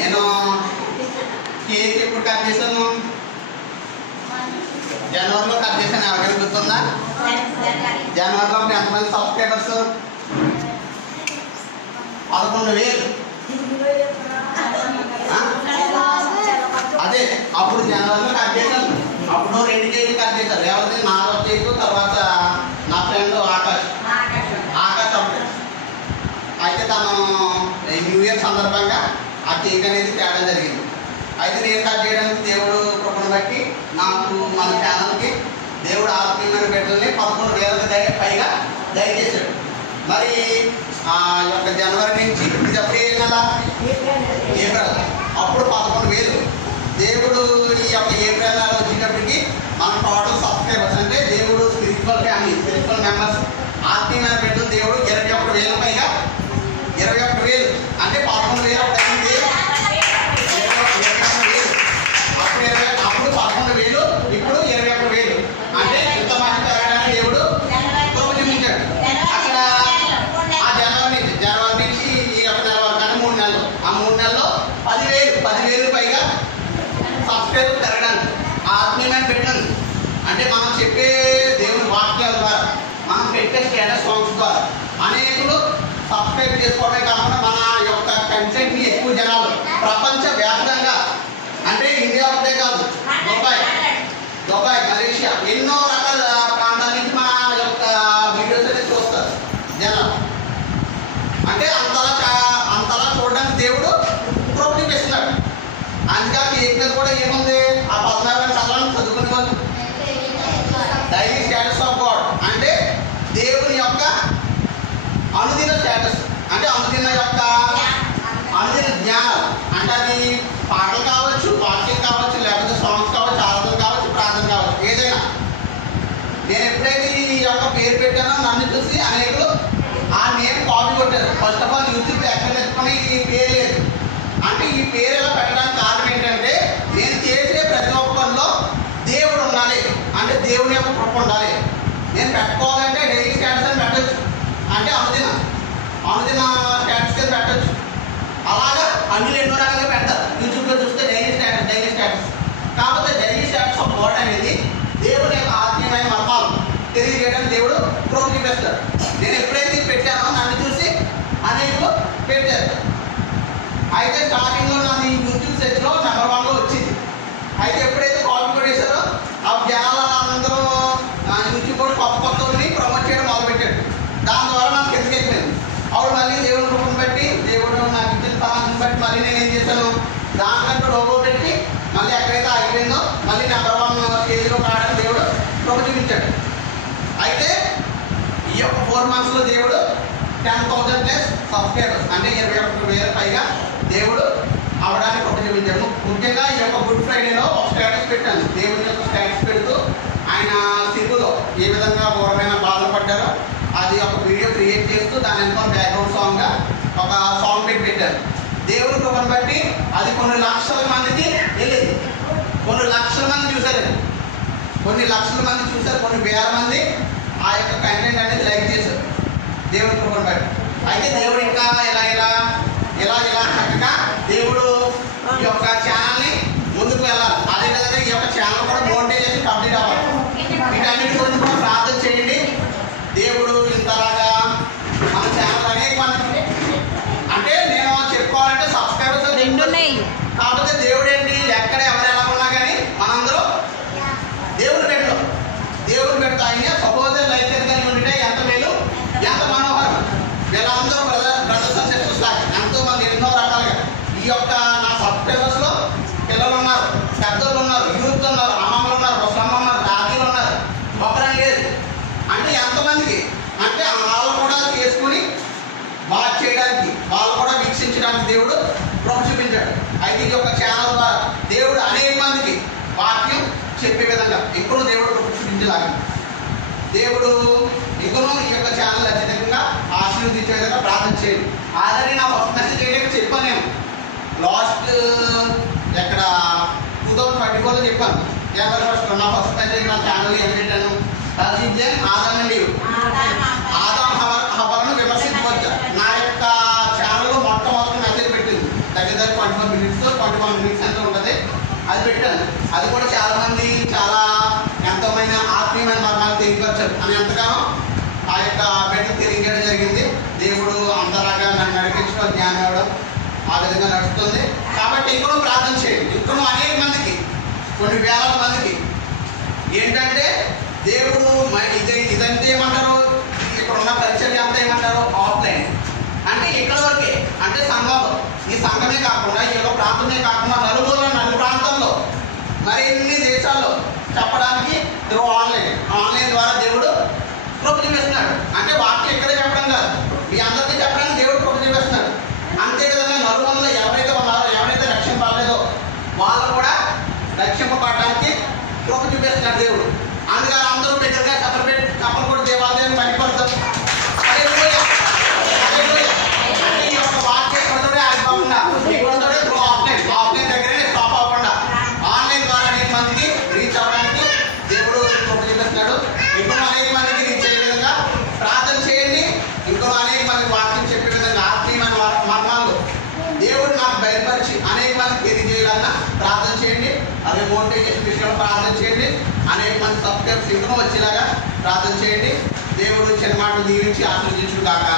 నేను కేక్ ఎప్పుడు కట్ చేశాను? జనవరిలో కట్ చేశాను. ఎవరికైనా గుర్తుందా? జనవరిలో ఎంతమంది సబ్స్క్రైబర్స్? 11,000. అదే అప్పుడు జనవరిలో కట్ చేశాను. అప్పుడు 2 కేజీలు కట్ చేశాను. ఎవరిది? నాలో కేకు, తర్వాత నా ఫ్రెండ్ ఆకాష్ అప్పుడు. అయితే తను న్యూ ఇయర్ సందర్భంగా ఆ కేక్ అనేది తేడం జరిగింది. అయితే నేను కట్ చేయడానికి దేవుడు కృపను బట్టి నాకు మన ఛానల్కి దేవుడు ఆత్మీయమైన బిడ్డల్ని 11,000 పైగా దయచేశాడు. మరి ఆ యొక్క జనవరి నుంచి ఇది అప్పుడు ఏ నెల? ఏప్రిల్. అప్పుడు 11,000. దేవుడు ఈ యొక్క ఏప్రిల్ నెల వచ్చేటప్పటికి మన టోటల్ సబ్స్క్రైబర్స్ అంటే దేవుడు స్పిరిచువల్ ఫ్యామిలీ, స్పిరిచువల్ మెంబర్స్, ఆత్మీయమైన బిడ్డలు దేవుడు 21,000 పైగా 21,000 అంటే 11,000 అయింది. అప్పుడు 11,000, ఇప్పుడు 21,000 అంటే ఇంతమంది పెరగడానికి దేవుడు కృప చూపించాడు. అక్కడ ఆ జనవరి నుంచి ఈ యొక్క నెల వరకు అంటే 3 నెలలు, ఆ 3 నెలల్లో 10,000 పైగా సబ్స్క్రైబర్ పెరగడానికి ఆత్మీయమైన పెట్టండి. అంటే మనం చెప్పే దేవుని వాక్యాల ద్వారా, మనం పెట్టే స్టేటస్ సాంగ్స్ ద్వారా అనేకులు సబ్స్క్రైబ్ చేసుకోవడమే కాకుండా మన యొక్క కంటెంట్ని ఎక్కువ జనాలు ప్రపంచ వ్యాప్తంగా, అంటే ఇండియా ఒకటే కాదు, దుబాయ్, మలేషియా, ఎన్నో రకాల ప్రాంతాల నుంచి మన యొక్క వీడియోస్ అనేది చూస్తారు జనాలు. అంటే అంతలా చూడడానికి దేవుడు కృప చూపిస్తున్నాడు. అందుకే కేక్ మీద కూడా ఏముంది? ఆ 14 చదవాలని చదువుకునే వాళ్ళు డైలీ స్టేటస్ ఆఫ్ గాడ్ అంటే దేవుని యొక్క అనుదిన స్టేటస్, అంటే అనుదిన జ్ఞానం. అంటే అది పాటలు కావచ్చు, వాక్యం కావచ్చు, లేకపోతే సాంగ్స్ కావచ్చు, ఆరాధన కావచ్చు, ప్రార్థన కావచ్చు, ఏదైనా. నేను ఎప్పుడైతే ఈ యొక్క పేరు పెట్టానో నన్ను చూసి అనేకులు ఆ నేమ్ కాపీ కొట్టారు. ఫస్ట్ ఆఫ్ ఆల్ యూట్యూబ్ ఎక్కడ తెచ్చుకొని ఈ పేరు లేదు. అంటే ఈ పేరు ఇలా పెట్టడానికి కారణం ఏంటంటే నేను చేసే ప్రతి ఒక్క పనిలో దేవుడు ఉండాలి, అంటే దేవుని యొక్క కృప ఉండాలి. నేను పెట్టుకోవాలంటే డైలీ స్టేటస్ అని పెట్టచ్చు, అంటే అనుదిన స్టేటస్ కింద పెట్టచ్చు. అలాగా అన్ని ఎన్నో రకాలుగా పెడతారు. యూట్యూబ్లో చూస్తే డైలీ స్టేటస్. కాకపోతే డైలీ స్టేటస్ ఆఫ్ గాడ్ అనేది దేవుని యొక్క ఆత్మీయమైన మర్మాలు తెలియజేయడానికి దేవుడు కృప చూపిస్తాడు. నేను ఎప్పుడైతే పెట్టానో నన్ను చూసి అనేకులు పెట్టారు. అయితే స్టార్టింగ్లో నన్ను ఈ యూట్యూబ్ సెర్చ్లో నెంబర్ 1లో వచ్చింది. అయితే ఎప్పుడైతే కాపీ కొట్టేశారో ఆ జనాలందరూ యూట్యూబ్ కూడా కొత్తని ప్రమోట్ చేయడం మొదలుపెట్టాడు. దాని ద్వారా నాకు ఎందుకు ఎక్కిపోయింది. అప్పుడు మళ్ళీ దేవుని కృపను బట్టి, దేవుడు నాకు ఇచ్చిన స్థానాన్ని బట్టి మళ్ళీ నేను ఏం చేశాను, దానికంటూ లోగో పెట్టి మళ్ళీ ఎక్కడైతే ఆగిపోయిందో మళ్ళీ నెంబర్ 1 స్టేజ్లో కావడానికి దేవుడు కృప చూపించాడు. అయితే ఈ యొక్క 4 monthsలో దేవుడు 10,000+ సబ్స్క్రైబర్స్ అంటే 21,000 పైగా దేవుడు అవడానికి కృప చూపించాడు. ముఖ్యంగా ఈ యొక్క గుడ్ ఫ్రైడేలో ఒక స్టేటస్ పెట్టాను. దేవుని యొక్క స్టేటస్ పెడుతూ ఆయన సిరులో ఏ విధంగా ఘోరమైన బాధలు పడ్డారో అది ఒక వీడియో క్రియేట్ చేస్తూ దాని ఎంతో బ్యాక్గ్రౌండ్ సాంగ్గా ఒక సాంగ్ పెట్టారు. దేవుని కృపను బట్టి అది కొన్ని లక్షల మందికి వెళ్ళింది. కొన్ని లక్షల మంది చూశారు, కొన్ని వేల మంది ఆ యొక్క కంటెంట్ అనేది లైక్ చేశారు దేవుని కృపను బట్టి. అయితే దేవుడు ఇంకా ఇలా చక్కగా దేవుడు ఈ యొక్క ఛానల్ని ముందుకు వెళ్ళాలి. అదేవిధంగా ఈ యొక్క ఛానల్ కూడా మోనిటైజేషన్ కంప్లీట్ అవ్వాలి. వీటన్నిటి గురించి కూడా ప్రార్థన చేయండి. దేవుడు ఇంతలాగా మన ఛానల్ అనేక మంది, అంటే నేను చెప్పుకోవాలంటే సబ్స్క్రైబర్స్ 2 ఉన్నాయి. కాకపోతే దేవుడు ఏంటి, ఎక్కడ ఎవరు ఎలా ఉన్నా కానీ మనందరూ దేవుని పెడతాం. ఆయన సపోజ్ లైఫ్ కానీ ఉంటే ఎంత మేలు, ఎంత మనోహరం. వీళ్ళందరూ బ్రదర్స్ అండ్ సిస్టర్స్ లాగా ఎంతోమంది ఎన్నో రకాలుగా ఈ యొక్క నా సబ్స్క్రైబర్స్లో పిల్లలు ఉన్నారు, పెద్దలు ఉన్నారు, యూత్ ఉన్నారు, అమ్మమ్మలు ఉన్నారు, ముసలమ్మ ఉన్నారు, దాదీలు ఉన్నారు, ఒకరని లేదు. అంటే ఎంతమందికి అంటే వాళ్ళు కూడా చేసుకుని బాగా చేయడానికి, వాళ్ళు కూడా వీక్షించడానికి దేవుడు కృప చూపించాడు. అయితే ఈ యొక్క ఛానల్ ద్వారా దేవుడు అనేక మందికి వాక్యం చెప్పే విధంగా ఇప్పుడు దేవుడు కృప చూపించలాగా దేవుడు ఇంకనూ ఈ యొక్క ఛానల్ అత్యధికంగా ఆశీర్వదించే విధంగా ప్రార్థన చేయండి. ఆల్రెడీ నా ఫస్ట్ మెసేజ్ ఏంటంటే చెప్పాను, నేను లాస్ట్ ఎక్కడ 2024లో చెప్పాను. జనవరి 1 నా ఫస్ట్ మెసేజ్ నా ఛానల్ ఏం పెట్టాను, ఆదాం హవ్వలను విమర్శించవచ్చు. నా యొక్క ఛానల్లో మొట్టమొదటి మెసేజ్ పెట్టింది దగ్గర 24 minutes. విధంగా నడుస్తుంది. కాబట్టి ఇంకనూ ప్రార్థన చేయండి. ఇంకనూ అనేక మందికి, కొన్ని వేల మందికి ఏంటంటే దేవుడు ఇదంతా ఏమంటారు, ఇక్కడ ఉన్న పరిచర్య అంతా ఏమంటారు ఆఫ్లైన్ అంటే ఇక్కడ వరకే, అంటే సంఘంలో, ఈ సంఘమే కాకుండా ఈ యొక్క ప్రాంతమే కాకుండా నలు ప్రాంతంలో మరిన్ని దేశాల్లో చెప్పడానికి ఆన్లైన్ ద్వారా దేవుడు కృప చూపిస్తున్నాడు. అంటే వాక్యం ఇక్కడే చెప్పడం కాదు, మీ అందరికీ చెప్పడానికి దేవుడు కృప చూపిస్తున్నాడు. అంతేవిధంగా నలుమూలలో ఎవరైతే ఉన్నారో, ఎవరైతే రక్షణ పడలేదో వాళ్ళు కూడా రక్షింపబడడానికి కృప చూపిస్తున్నాడు దేవుడు. అందుకని అందరూ బిడ్డగా కప్పలు కూడా దేవాలయం బయటపడతారు. అంటే ఈ యొక్క వాక్యం ఎక్కడతోనే ఆగిపోకుండా, ఎక్కడతోనే ఆఫ్లైన్ దగ్గరే స్టాప్ అవ్వకుండా ఆన్లైన్ ద్వారా అనేక మందికి రీచ్ అవ్వడానికి దేవుడు కృప చూపిస్తున్నాడు. ఇప్పుడు అనేక మందికి రీచ్ అయ్యే విధంగా ప్రార్థన చేయండి. ఇంకో అనేక మందికి వాక్యం చెప్పే విధంగా ఆత్మీయమైన మర్మాలు దేవుడు నాకు బయలుపరిచి అనేక మందికి తెలియజేయాలన్నా ప్రార్థన చేయండి. అలాగే మోటివేషన్ విషయంలో ప్రార్థన చేయండి. అనేక మంది సబ్స్క్రైబ్ సింగం వచ్చేలాగా ప్రార్థన చేయండి. దేవుడు చిన్న మాటలు దీవించి ఆశీర్వదించుగాక.